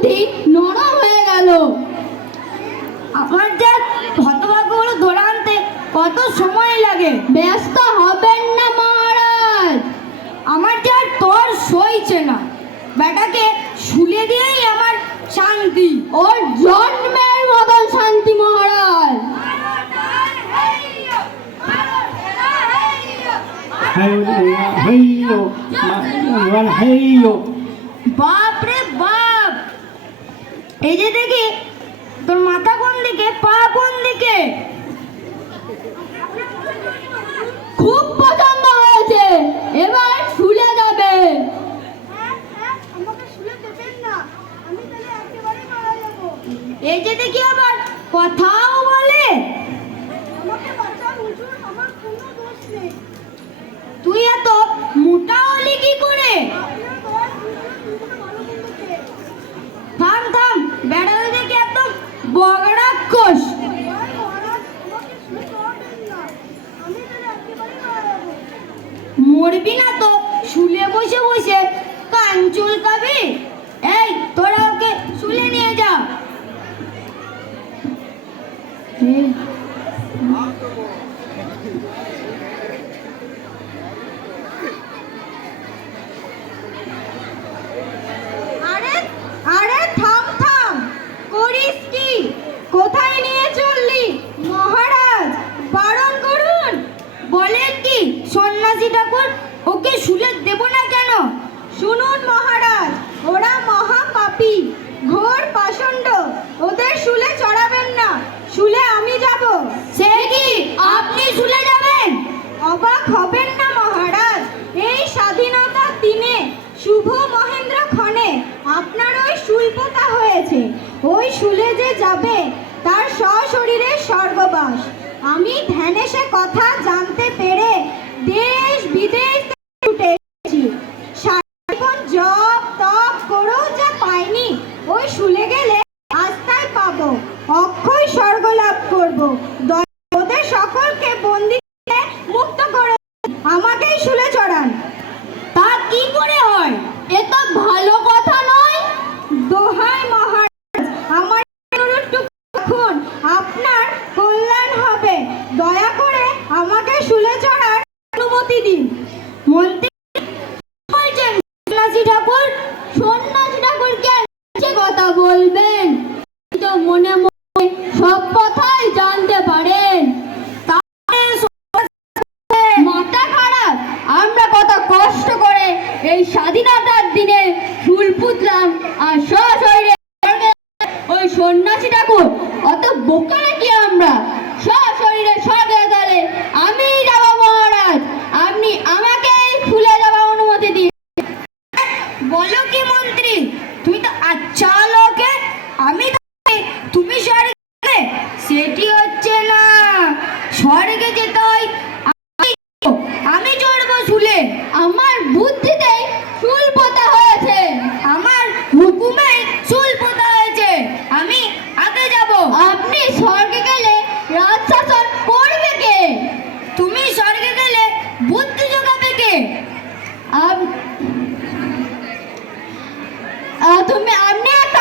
বুদ্ধি নরম হয়ে গেল। আমার যা হতভাগ্যগুলো ধরে আনতে কত সময় লাগে। ব্যস্ত হবেন না মহারাজ, আমার যা তোর সইছে না। বেটাকে শুলে দিয়েই আমার শান্তি, ওর জন্মের মতন শান্তি মহারাজ। বাপ রে বাপ, এই যে দেখি তোর মাথা কোন দিকে, পা কোন দিকে। খুব পছন্দ হয়েছে, এবার শুলে যাবে। এই যে দেখি আবার কথাও বলে। তুই এত মোটা হলি কি করে? থাম থাম, বেড়াতে দেখে এত বগরাক্ষস। মরবি না তো শুলে বসে বসে কান চুলকাবি? এই তোরা ওকে শুলে নিয়ে যা। আরে আরে থাম থাম, করিস কি? কোথায় নিয়ে চললি? মহারাজ বারণ করুন। বলেন কি সন্ন্যাসী ঠাকুর, ওকে শুলে দেব না কেন? শুনুন মহারাজ, ওরা মহাপাপী, ঘোর পাষণ্ড, ওদের শুলে চড়াবেন না। শুলে আমি যাব। সে কি, আপনি শুলে যাবেন? অবাক হবেন না মহারাজ, এই স্বাধীনতার দিনে শুভ মহেন্দ্র ক্ষণে আপনার ওই শুল পোতা হয়েছে। ওই শুলে যে যাবে তার সশরীরে স্বর্গবাস। আমি ধ্যানে সে কথা জানতে পেরে দেশ বিদেশ ছুটে এসেছি। সারাক্ষণ জপ তপ করেও যা পাইনি, ওই শুলে গেলে আস্তায় পাবো, অক্ষয় স্বর্গ লাভ করবো। ওদের সকলকে বন্দি করে মুক্ত করে আমাকেই শুলে চড়ান। তা কি করে হয়? এ তো ভালো কথা নয়। দোহাই মহারাজ, আমার এখন আপনার কল্যাণ হবে, দয়া করে আমাকে শুলে চড়ার অনুমতি দিন। মন্ত্রী বলছেন সন্ন্যাসী ঠাকুর? সন্ন্যাসী ঠাকুর কেন সে কথা বলবেন? তো মনে মনে সব কথাই জানতে পারেন। মাথা খারাপ, আমরা কত কষ্ট করে এই স্বাধীনতার দিনে ফুল পুতলাম, আর সশরীরে ওই সন্ন্যাসী ঠাকুর অত বোকা নাকি? আমরা সশরীরে স্বর্গে গেলে আমি যাব মহারাজ, আপনি আমাকে ফুলে যাওয়ার অনুমতি দিন। বলো কি মন্ত্রী, তুমি তো আচ্ছা লোকে, আমি তুমি স্বর্গে গেলে? সেটি হচ্ছে না, স্বর্গে যেতে হয় আমি চড়বো শুলে। আমার বুদ্ধিতে চুল পোতা হয়েছে, আমার হুকুমে চুল পোতা হয়েছে, আমি আগে যাব। আপনি স্বর্গে গেলে রাজ শাসন করবে কে? তুমি স্বর্গে গেলে বুদ্ধি জোগাবে কে? আপনি একটা